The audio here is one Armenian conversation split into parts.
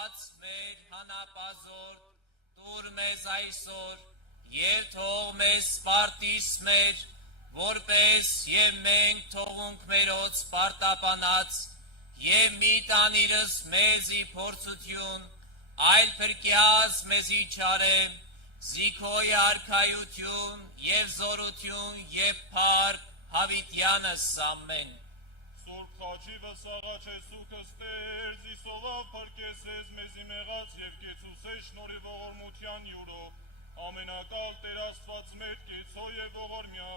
Աստված մեր հանապազորդ, տուր մեզ այսօր և թող մեզ սպարտիս մեր, որպես և մենք թողունք մերոց սպարտապանած, և մի տանիրս մեզի փորձություն, այլ փրկյաս մեզի չարեմ, զիքոյ արքայություն և զորություն և փառք հավիտյանս ամեն։ Սուրբ խաչի վսաղաչես ու կստեր, զիսովավ պարկեսես մեզի մեղած և կեցուսես շնորի ողորմության յուրով, ամենակալ Տեր Աստված մեր կեցո և ողորմյա։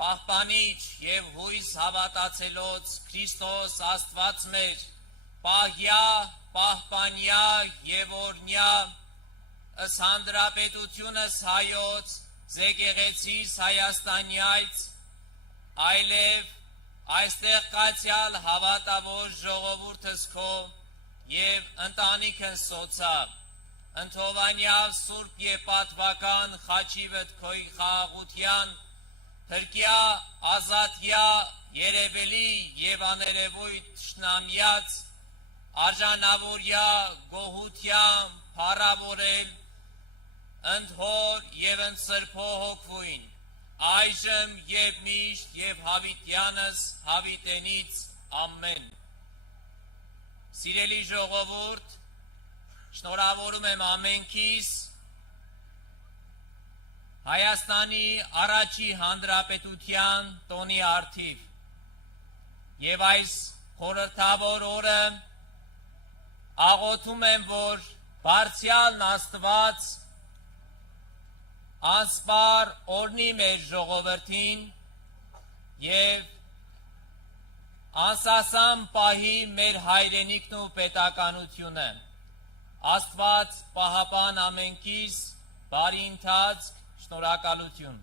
Պահպանիչ և հույս հավատացելոց Քրիստոս Աստված մեր, պահյա, պահպանյա և օրնյա, ըս հանրապետությունս հայոց, զեկեղեցիս Հայաստանյայց, այլև այստեղ կացյալ հավատավոր ժողովուրդս քո և ընտանիքն սոցա, ընթովանյավ սուրբ և պատվական խաչիվդ քոյ խաղաղության, փրկյա, ազատյա, երևելի և աներևույթ թշնամյաց, արժանավորյա, գոհության, փառավորել, ընդհոր և ընսրբո հոգվույն, այժմ և միշտ և հավիտյանս հավիտենից ամեն։ Սիրելի ժողովուրդ, շնորհավորում եմ ամենքիս Հայաստանի առաջի հանրապետության տոնի առթիվ և այս խորհրդավոր օրը աղոթում եմ, որ Բարձրյալն Աստված անսպառ օրհնի մեր ժողովրդին և անսասան պահի մեր հայրենիքն ու պետականությունը։ Աստված պահապան ամենքիս, բարի ընթացք, շնորհակալություն։